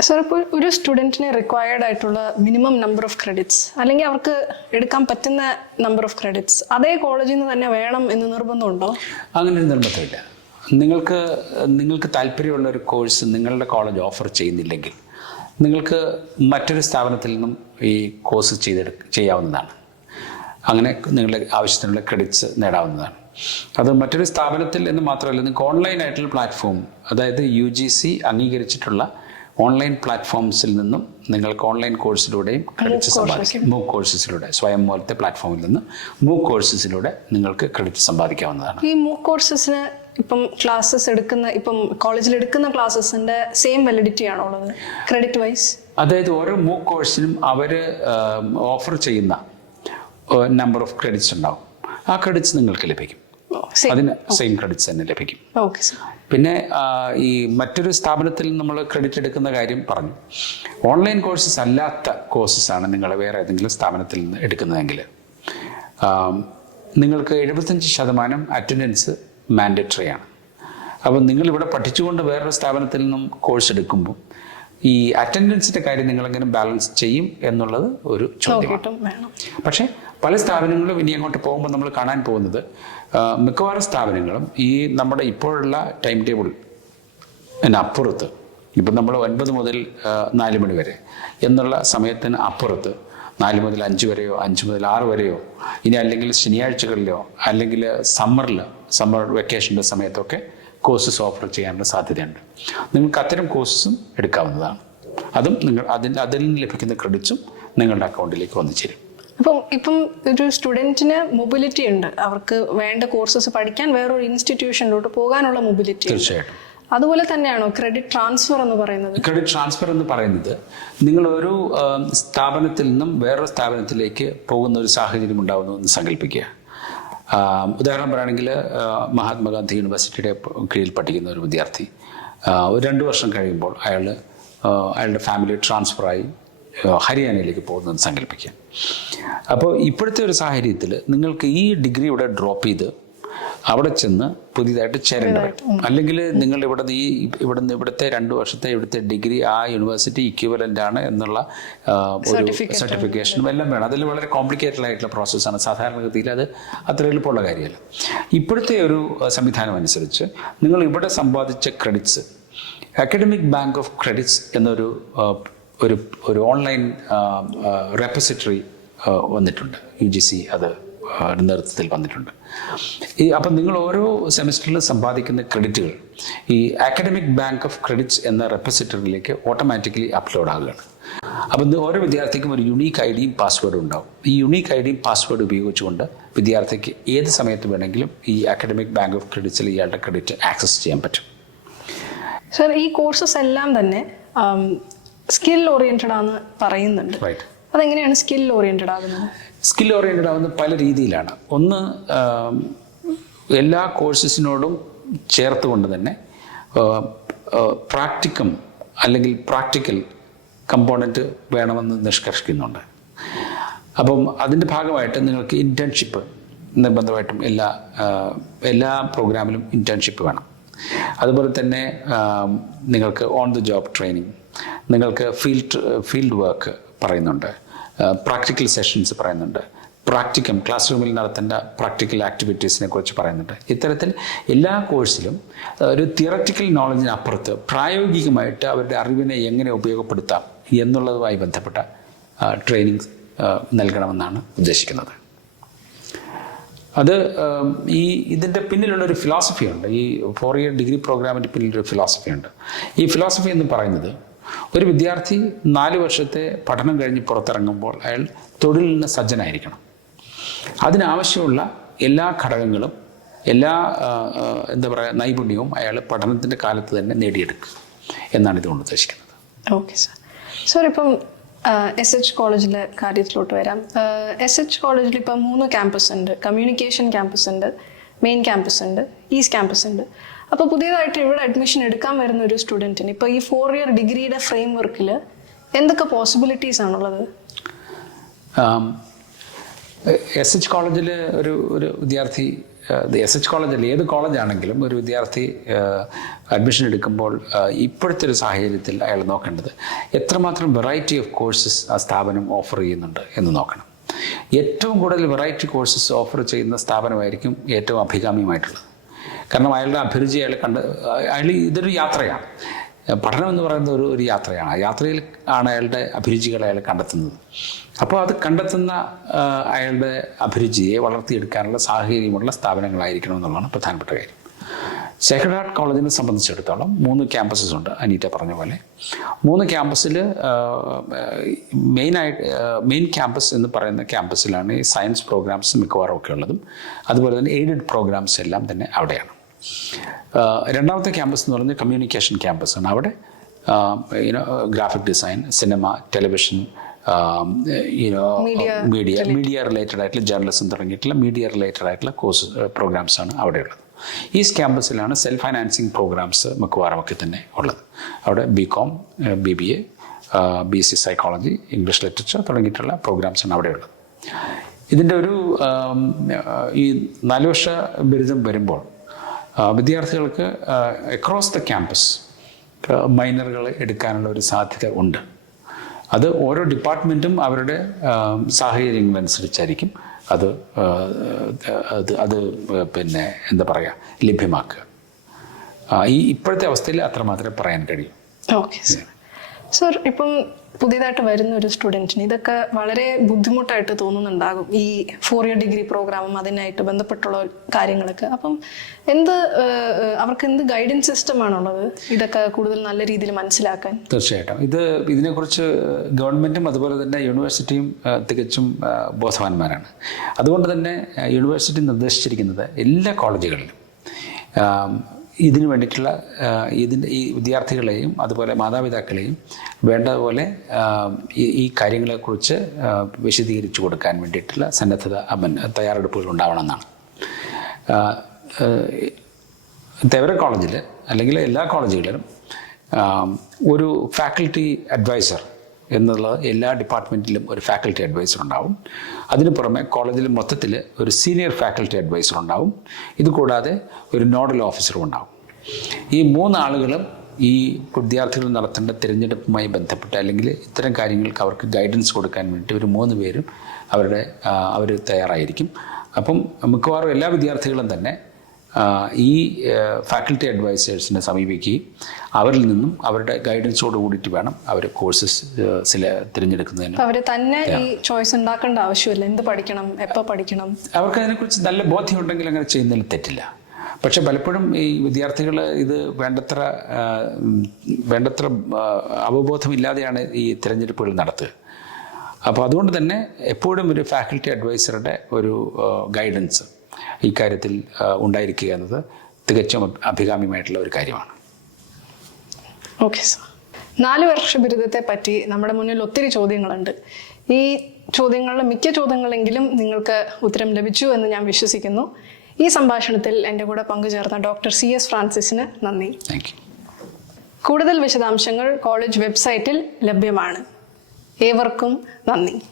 Sir ഇപ്പോൾ ഒരു സ്റ്റുഡന്റിന് റിക്വയർഡ് ആയിട്ടുള്ള മിനിമം നമ്പർ ഓഫ് ക്രെഡിറ്റ്സ് അല്ലെങ്കിൽ അവർക്ക് എടുക്കാൻ പറ്റുന്ന നമ്പർ ഓഫ് ക്രെഡിറ്റ്സ് അതേ കോളേജിൽ നിന്ന് തന്നെ വേണം എന്ന് നിർബന്ധമുണ്ടോ? അങ്ങനെ ഒരു നിർബന്ധമില്ല. നിങ്ങൾക്ക് നിങ്ങൾക്ക് താല്പര്യമുള്ള ഒരു കോഴ്സ് നിങ്ങളുടെ കോളേജ് ഓഫർ ചെയ്യുന്നില്ലെങ്കിൽ നിങ്ങൾക്ക് മറ്റൊരു സ്ഥാപനത്തിൽ നിന്നും ഈ കോഴ്സ് ചെയ്തെടു ചെയ്യാവുന്നതാണ്. അങ്ങനെ നിങ്ങളുടെ ആവശ്യത്തിനുള്ള ക്രെഡിറ്റ്സ് നേടാവുന്നതാണ്. അത് മറ്റൊരു സ്ഥാപനത്തിൽ എന്ന് മാത്രമല്ല നിങ്ങൾക്ക് ഓൺലൈൻ ആയിട്ടുള്ള പ്ലാറ്റ്ഫോം അതായത് യു ജി സി അംഗീകരിച്ചിട്ടുള്ള ഓൺലൈൻ പ്ലാറ്റ്ഫോംസിൽ നിന്നും നിങ്ങൾക്ക് ഓൺലൈൻ കോഴ്സിലൂടെയും ക്രെഡിറ്റ് സമ്പാദിക്കാം മൂക്ക് കോഴ്സസിലൂടെ സ്വയം പോലത്തെ പ്ലാറ്റ്ഫോമിൽ നിന്ന് മൂക്ക് കോഴ്സസിലൂടെ നിങ്ങൾക്ക് ക്രെഡിറ്റ് സമ്പാദിക്കാവുന്നതാണ്. ഈ മൂക്ക് കോഴ്സസിന് ഇപ്പം ക്ലാസ്സസ് എടുക്കുന്ന ഇപ്പം കോളേജിൽ എടുക്കുന്ന ക്ലാസ്സസിന്റെ സെയിം വാലിഡിറ്റി ആണോ ഉള്ളത്? ക്രെഡിറ്റ് വൈസ് അതായത് ഓരോ മൂക്ക് കോഴ്സിനും അവർ ഓഫർ ചെയ്യുന്ന നമ്പർ ഓഫ് ക്രെഡിറ്റ്സ് ഉണ്ടാവും. ആ ക്രെഡിറ്റ്സ് നിങ്ങൾക്ക് ലഭിക്കും. അതിന് സെയിം ക്രെഡിറ്റ്സ് തന്നെ ലഭിക്കും. പിന്നെ ഈ മറ്റൊരു സ്ഥാപനത്തിൽ നമ്മൾ ക്രെഡിറ്റ് എടുക്കുന്ന കാര്യം പറഞ്ഞു. ഓൺലൈൻ കോഴ്സസ് അല്ലാത്ത കോഴ്സസ് ആണ് നിങ്ങൾ വേറെ ഏതെങ്കിലും സ്ഥാപനത്തിൽ നിന്ന് എടുക്കുന്നതെങ്കിൽ. നിങ്ങൾക്ക് എഴുപത്തഞ്ച് ശതമാനം അറ്റൻഡൻസ് മാൻഡറ്ററി ആണ്. അപ്പോൾ നിങ്ങൾ ഇവിടെ പഠിച്ചുകൊണ്ട് വേറൊരു സ്ഥാപനത്തിൽ നിന്നും കോഴ്സ് എടുക്കുമ്പോൾ ഈ അറ്റൻഡൻസിന്റെ കാര്യം നിങ്ങളെങ്ങനെ ബാലൻസ് ചെയ്യും എന്നുള്ളത് ഒരു ചോദ്യം പക്ഷേ പല സ്ഥാപനങ്ങളും ഇനി അങ്ങോട്ട് പോകുമ്പോൾ നമ്മൾ കാണാൻ പോകുന്നത് മിക്കവാറും സ്ഥാപനങ്ങളും ഈ നമ്മുടെ ഇപ്പോഴുള്ള ടൈം ടേബിൾ അപ്പുറത്ത് ഇപ്പം നമ്മൾ ഒൻപത് മുതൽ നാല് മണി വരെ എന്നുള്ള സമയത്തിന് അപ്പുറത്ത് നാല് മുതൽ അഞ്ച് വരെയോ അഞ്ച് മുതൽ ആറ് വരെയോ ഇനി അല്ലെങ്കിൽ ശനിയാഴ്ചകളിലോ അല്ലെങ്കിൽ സമ്മറിൽ സമ്മർ വെക്കേഷന്റെ സമയത്തൊക്കെ കോഴ്സസ് ഓഫർ ചെയ്യാനുള്ള സാധ്യതയുണ്ട്. നിങ്ങൾക്ക് അത്തരം കോഴ്സസും എടുക്കാവുന്നതാണ്. അതും നിങ്ങൾ അതിൽ അതിൽ നിന്ന് ലഭിക്കുന്ന ക്രെഡിറ്റ്സും നിങ്ങളുടെ അക്കൗണ്ടിലേക്ക് വന്നു ചേരും. അപ്പം ഇപ്പം ഒരു സ്റ്റുഡന്റിന് മൊബിലിറ്റി ഉണ്ട്. അവർക്ക് വേണ്ട കോഴ്സസ് പഠിക്കാൻ വേറൊരു ഇൻസ്റ്റിറ്റ്യൂഷനിലോട്ട് പോകാനുള്ള മൊബിലിറ്റി തീർച്ചയായിട്ടും. അതുപോലെ തന്നെയാണോ ക്രെഡിറ്റ് ട്രാൻസ്ഫർ എന്ന് പറയുന്നത്? ക്രെഡിറ്റ് ട്രാൻസ്ഫർ എന്ന് പറയുന്നത് നിങ്ങൾ ഒരു സ്ഥാപനത്തിൽ നിന്നും വേറൊരു സ്ഥാപനത്തിലേക്ക് പോകുന്ന ഒരു സാഹചര്യം ഉണ്ടാകുന്നു എന്ന് സങ്കല്പിക്കുക ഉദാഹരണം പറയുകയാണെങ്കിൽ മഹാത്മാഗാന്ധി യൂണിവേഴ്സിറ്റിയുടെ കീഴിൽ പഠിക്കുന്ന ഒരു വിദ്യാർത്ഥി. ഒരു രണ്ട് വർഷം കഴിയുമ്പോൾ അയാൾ അയാളുടെ ഫാമിലി ട്രാൻസ്ഫറായി. ഹരിയാനയിലേക്ക് പോകുന്നതെന്ന് സങ്കല്പിക്കുക അപ്പോൾ ഇപ്പോഴത്തെ ഒരു സാഹചര്യത്തിൽ നിങ്ങൾക്ക് ഈ ഡിഗ്രി ഇവിടെ ഡ്രോപ്പ് ചെയ്ത് അവിടെ ചെന്ന് പുതിയതായിട്ട് ചേരേണ്ടി വരും. അല്ലെങ്കിൽ നിങ്ങൾ ഇവിടെ ഈ ഇവിടുന്ന് ഇവിടുത്തെ രണ്ട് വർഷത്തെ ഇവിടുത്തെ ഡിഗ്രി ആ യൂണിവേഴ്സിറ്റി ഇക്വലന്റ് ആണ് എന്നുള്ള ഒരു സർട്ടിഫിക്കേഷൻ എല്ലാം വേണം. അതിൽ വളരെ കോംപ്ലിക്കേറ്റഡ് ആയിട്ടുള്ള പ്രോസസ്സാണ് സാധാരണഗതിയിൽ അത് അത്ര എളുപ്പമുള്ള കാര്യമല്ല. ഇപ്പോഴത്തെ ഒരു സംവിധാനം അനുസരിച്ച് നിങ്ങൾ ഇവിടെ സമ്പാദിച്ച credits academic bank of credits എന്നൊരു ഒരു ഒരു ഓൺലൈൻ റെപ്പസിറ്ററി വന്നിട്ടുണ്ട്. യു ജി സി അത് നേതൃത്വത്തിൽ വന്നിട്ടുണ്ട്. ഈ അപ്പം നിങ്ങൾ ഓരോ സെമിസ്റ്ററിൽ സമ്പാദിക്കുന്ന ക്രെഡിറ്റുകൾ ഈ അക്കാഡമിക് ബാങ്ക് ഓഫ് ക്രെഡിറ്റ്സ് എന്ന റെപ്പസിറ്ററിലേക്ക് ഓട്ടോമാറ്റിക്കലി അപ്ലോഡ് ആകുകയാണ്. അപ്പം ഓരോ വിദ്യാർത്ഥിക്കും ഒരു യുണീക്ക് ഐ ഡിയും പാസ്വേഡും ഉണ്ടാവും. ഈ യുണീക്ക് ഐ ഡിയും പാസ്വേഡ് ഉപയോഗിച്ചുകൊണ്ട് വിദ്യാർത്ഥിക്ക് ഏത് സമയത്ത് വേണമെങ്കിലും ഈ അക്കാഡമിക് ബാങ്ക് ഓഫ് ക്രെഡിറ്റ്സിൽ ഇയാളുടെ ക്രെഡിറ്റ് ആക്സസ് ചെയ്യാൻ പറ്റും. സർ ഈ കോഴ്സസ് എല്ലാം തന്നെ സ്കിൽ ഓറിയന്റഡ് ആണെന്ന് പറയുന്നുണ്ട്. അതെങ്ങനെയാണ് സ്കിൽ ഓറിയന്റഡ് ആകുന്നത്? സ്കിൽ ഓറിയന്റഡ് ആവുന്നത് പല രീതിയിലാണ്. ഒന്ന് എല്ലാ കോഴ്സസിനോടും ചേർത്തുകൊണ്ട് തന്നെ പ്രാക്ടിക്കം അല്ലെങ്കിൽ പ്രാക്ടിക്കൽ കമ്പോണന്റ് വേണമെന്ന് നിഷ്കർഷിക്കുന്നുണ്ട്. അപ്പം അതിന്റെ ഭാഗമായിട്ട് നിങ്ങൾക്ക് ഇന്റേൺഷിപ്പ് നിർബന്ധമായിട്ടും എല്ലാ എല്ലാ പ്രോഗ്രാമിലും ഇന്റേൺഷിപ്പ് വേണം. അതുപോലെ തന്നെ നിങ്ങൾക്ക് ഓൺ ദി ജോബ് ട്രെയിനിങ് നിങ്ങൾക്ക് ഫീൽഡ് ഫീൽഡ് വർക്ക് പറയുന്നുണ്ട്. പ്രാക്ടിക്കൽ സെഷൻസ് പറയുന്നുണ്ട്. പ്രാക്ടിക്കം ക്ലാസ് റൂമിൽ നടത്തേണ്ട പ്രാക്ടിക്കൽ ആക്ടിവിറ്റീസിനെ കുറിച്ച് പറയുന്നുണ്ട്. ഇത്തരത്തിൽ എല്ലാ കോഴ്സിലും ഒരു തിയററ്റിക്കൽ നോളജിനപ്പുറത്ത് പ്രായോഗികമായിട്ട് അവരുടെ അറിവിനെ എങ്ങനെ ഉപയോഗപ്പെടുത്താം എന്നുള്ളതുമായി ബന്ധപ്പെട്ട ട്രെയിനിങ് നൽകണമെന്നാണ് ഉദ്ദേശിക്കുന്നത്. അത് ഈ ഇതിന്റെ പിന്നിലുള്ള ഒരു ഫിലോസഫി ഉണ്ട് ഈ ഫോർ ഇയർ ഡിഗ്രി പ്രോഗ്രാമിന്റെ പിന്നിലൊരു ഫിലോസഫിയുണ്ട്. ഈ ഫിലോസഫി എന്ന് പറയുന്നത് ഒരു വിദ്യാർത്ഥി നാല് വർഷത്തെ പഠനം കഴിഞ്ഞ് പുറത്തിറങ്ങുമ്പോൾ അയാൾ തൊഴിലിന് സജ്ജനായിരിക്കണം. അതിനാവശ്യമുള്ള എല്ലാ ഘടകങ്ങളും എല്ലാ എന്താ പറയുക നൈപുണ്യവും അയാൾ പഠനത്തിന്റെ കാലത്ത് തന്നെ നേടിയെടുക്കുക എന്നാണ് ഇതുകൊണ്ട് ഉദ്ദേശിക്കുന്നത്. Okay sir. സാർ ഇപ്പം എസ് എച്ച് കോളേജിലെ കാര്യത്തിലോട്ട് വരാം. എസ് എച്ച് കോളേജിൽ ഇപ്പം മൂന്ന് ക്യാമ്പസ് ഉണ്ട്. കമ്മ്യൂണിക്കേഷൻ ക്യാമ്പസ് ഉണ്ട് മെയിൻ ക്യാമ്പസ് ഉണ്ട് ഈസ്റ്റ് ക്യാമ്പസ് ഉണ്ട്. അപ്പോൾ പുതിയതായിട്ട് ഇവിടെ അഡ്മിഷൻ എടുക്കാൻ വരുന്ന ഒരു സ്റ്റുഡന്റിന് ഇപ്പോൾ ഈ ഫോർ ഇയർ ഡിഗ്രിയുടെ ഫ്രെയിം വർക്കിൽ എന്തൊക്കെ പോസിബിലിറ്റീസ് ആണുള്ളത്? എസ് എച്ച് കോളേജിൽ ഒരു ഒരു വിദ്യാർത്ഥി എസ് എച്ച് കോളേജിൽ ഏത് കോളേജാണെങ്കിലും ഒരു വിദ്യാർത്ഥി അഡ്മിഷൻ എടുക്കുമ്പോൾ ഇപ്പോഴത്തെ ഒരു സാഹചര്യത്തിൽ അയാൾ നോക്കേണ്ടത് എത്രമാത്രം വെറൈറ്റി ഓഫ് കോഴ്സസ് ആ സ്ഥാപനം ഓഫർ ചെയ്യുന്നുണ്ട് എന്ന് നോക്കണം. ഏറ്റവും കൂടുതൽ വെറൈറ്റി കോഴ്സസ് ഓഫർ ചെയ്യുന്ന സ്ഥാപനമായിരിക്കും ഏറ്റവും അഭികാമ്യമായിട്ടുള്ളത്. കാരണം അയാളുടെ അഭിരുചി അയാൾ കണ്ട് അയാൾ ഇതൊരു യാത്രയാണ്. പഠനം എന്ന് പറയുന്നത് ഒരു ഒരു യാത്രയാണ്. യാത്രയിൽ ആണ് അയാളുടെ അഭിരുചികൾ അയാൾ കണ്ടെത്തുന്നത്. അപ്പോൾ അത് കണ്ടെത്തുന്ന അയാളുടെ അഭിരുചിയെ വളർത്തിയെടുക്കാനുള്ള സാഹചര്യമുള്ള സ്ഥാപനങ്ങളായിരിക്കണം എന്നുള്ളതാണ് പ്രധാനപ്പെട്ട കാര്യം. സേക്രഡ് ഹാർട്ട് കോളേജിനെ സംബന്ധിച്ചിടത്തോളം മൂന്ന് ക്യാമ്പസസ് ഉണ്ട് അനീറ്റ പറഞ്ഞ പോലെ. മൂന്ന് ക്യാമ്പസിൽ മെയിനായിട്ട് മെയിൻ ക്യാമ്പസ് എന്ന് പറയുന്ന ക്യാമ്പസിലാണ് ഈ സയൻസ് പ്രോഗ്രാംസ് മിക്കവാറും ഒക്കെ ഉള്ളതും. അതുപോലെ തന്നെ എയ്ഡഡ് പ്രോഗ്രാംസ് എല്ലാം തന്നെ അവിടെയാണ്. രണ്ടാമത്തെ ക്യാമ്പസ് എന്ന് പറഞ്ഞാൽ കമ്മ്യൂണിക്കേഷൻ ക്യാമ്പസ് ആണ്. അവിടെ you know graphic design cinema television you know media media related ആയിട്ടുള്ള ജേർണലിസം തുടങ്ങിയിട്ടുള്ള മീഡിയ റിലേറ്റഡ് ആയിട്ടുള്ള കോഴ്സ് പ്രോഗ്രാംസ് ആണ് അവിടെ ഉള്ളത് ഈസ്റ്റ് ക്യാമ്പസിലാണ് സെൽഫ് ഫൈനാൻസിങ് പ്രോഗ്രാംസ് മിക്കവാറുമൊക്കെ തന്നെ ഉള്ളത്. അവിടെ B com B B A B C psychology English literature തുടങ്ങിയിട്ടുള്ള പ്രോഗ്രാംസാണ് അവിടെയുള്ളത്. ഇതിന്റെ ഒരു ഈ നാല് വർഷ ബിരുദം വരുമ്പോൾ വിദ്യാർത്ഥികൾക്ക് അക്രോസ് ദ ക്യാമ്പസ് മൈനറുകൾ എടുക്കാനുള്ള ഒരു സാധ്യത ഉണ്ട്. അത് ഓരോ ഡിപ്പാർട്ട്മെന്റും അവരുടെ സാഹചര്യങ്ങളനുസരിച്ചായിരിക്കും. അത് അത് അത് പിന്നെ എന്താ പറയുക ലഭ്യമാക്കുക. ഈ ഇപ്പോഴത്തെ അവസ്ഥയിൽ അത്രമാത്രമേ പറയാൻ കഴിയൂ. ഓക്കെ സർ ഇപ്പം പുതിയതായിട്ട് വരുന്ന ഒരു സ്റ്റുഡന്റിന് ഇതൊക്കെ വളരെ ബുദ്ധിമുട്ടായിട്ട് തോന്നുന്നുണ്ടാകും. ഈ ഫോർ ഇയർ ഡിഗ്രി പ്രോഗ്രാമും അതിനായിട്ട് ബന്ധപ്പെട്ടുള്ള കാര്യങ്ങളൊക്കെ. അപ്പം എന്ത് അവർക്ക് എന്ത് ഗൈഡൻസ് സിസ്റ്റമാണുള്ളത് ഇതൊക്കെ കൂടുതൽ നല്ല രീതിയിൽ മനസ്സിലാക്കാൻ? തീർച്ചയായിട്ടും. ഇത് ഇതിനെക്കുറിച്ച് ഗവൺമെന്റും അതുപോലെ തന്നെ യൂണിവേഴ്സിറ്റിയും തികച്ചും ബോധവാന്മാരാണ്. അതുകൊണ്ട് തന്നെ യൂണിവേഴ്സിറ്റി നിർദ്ദേശിച്ചിരിക്കുന്നത് എല്ലാ കോളേജുകളിലും. ഇതിനു വേണ്ടിയിട്ടുള്ള ഇതിന്റെ ഈ വിദ്യാർത്ഥികളെയും അതുപോലെ മാതാപിതാക്കളെയും വേണ്ടതുപോലെ ഈ കാര്യങ്ങളെക്കുറിച്ച് വിശദീകരിച്ചു കൊടുക്കാൻ വേണ്ടിയിട്ടുള്ള സന്നദ്ധത അമൻ തയ്യാറെടുപ്പുകൾ ഉണ്ടാവണമെന്നാണ് എന്നാണ്. തെവര കോളേജിൽ അല്ലെങ്കിൽ എല്ലാ കോളേജുകളിലും ഒരു ഫാക്കൽറ്റി അഡ്വൈസർ എന്നുള്ളത് എല്ലാ ഡിപ്പാർട്ട്മെന്റിലും ഒരു ഫാക്കൽറ്റി അഡ്വൈസർ ഉണ്ടാവും. അതിനു പുറമെ കോളേജിൽ മൊത്തത്തിൽ ഒരു സീനിയർ ഫാക്കൽറ്റി അഡ്വൈസർ ഉണ്ടാവും. ഇതുകൂടാതെ ഒരു നോഡൽ ഓഫീസറും ഉണ്ടാവും. ഈ മൂന്നാളുകളും ഈ വിദ്യാർത്ഥികൾ നടത്തേണ്ട തിരഞ്ഞെടുപ്പുമായി ബന്ധപ്പെട്ട് അല്ലെങ്കിൽ ഇത്തരം കാര്യങ്ങൾക്ക് അവർക്ക് ഗൈഡൻസ് കൊടുക്കാൻ വേണ്ടി ഒരു മൂന്ന് പേരും അവരുടെ അവർ തയ്യാറായിരിക്കും. അപ്പം മിക്കവാറും എല്ലാ വിദ്യാർത്ഥികളും തന്നെ ഈ ഫാക്കൽറ്റി അഡ്വൈസേഴ്സിനെ സമീപിക്കുകയും അവരിൽ നിന്നും അവരുടെ ഗൈഡൻസോട് കൂടിയിട്ട് വേണം അവർ കോഴ്സസ് ചില തിരഞ്ഞെടുക്കുന്നതിന്. അവർ തന്നെ ഈ ചോയ്സ് ഉണ്ടാക്കേണ്ട ആവശ്യമില്ല. എന്ത് പഠിക്കണം എപ്പോൾ പഠിക്കണം? അവർക്ക് അതിനെക്കുറിച്ച് നല്ല ബോധ്യമുണ്ടെങ്കിൽ അങ്ങനെ ചെയ്യുന്നതിൽ തെറ്റില്ല. പക്ഷെ പലപ്പോഴും ഈ വിദ്യാർത്ഥികൾ ഇത് വേണ്ടത്ര വേണ്ടത്ര അവബോധമില്ലാതെയാണ് ഈ തിരഞ്ഞെടുപ്പുകൾ നടത്തുക. അപ്പോൾ അതുകൊണ്ട് തന്നെ എപ്പോഴും ഒരു ഫാക്കൽറ്റി അഡ്വൈസറുടെ ഒരു ഗൈഡൻസ് ഇക്കാര്യത്തിൽ ഉണ്ടായിരിക്കുക എന്നത് തികച്ചും അഭികാമ്യമായിട്ടുള്ള ഒരു കാര്യമാണ്. ഓക്കെ സർ നാല് വർഷ ബിരുദത്തെ പറ്റി നമ്മുടെ മുന്നിൽ ഒത്തിരി ചോദ്യങ്ങളുണ്ട്. ഈ ചോദ്യങ്ങളിലെ മിക്ക ചോദ്യങ്ങളെങ്കിലും നിങ്ങൾക്ക് ഉത്തരം ലഭിച്ചു എന്ന് ഞാൻ വിശ്വസിക്കുന്നു. ഈ സംഭാഷണത്തിൽ എന്റെ കൂടെ പങ്കുചേർന്ന ഡോക്ടർ സി എസ് ഫ്രാൻസിസിന് നന്ദി. കൂടുതൽ വിശദാംശങ്ങൾ കോളേജ് വെബ്സൈറ്റിൽ ലഭ്യമാണ്. ഏവർക്കും നന്ദി.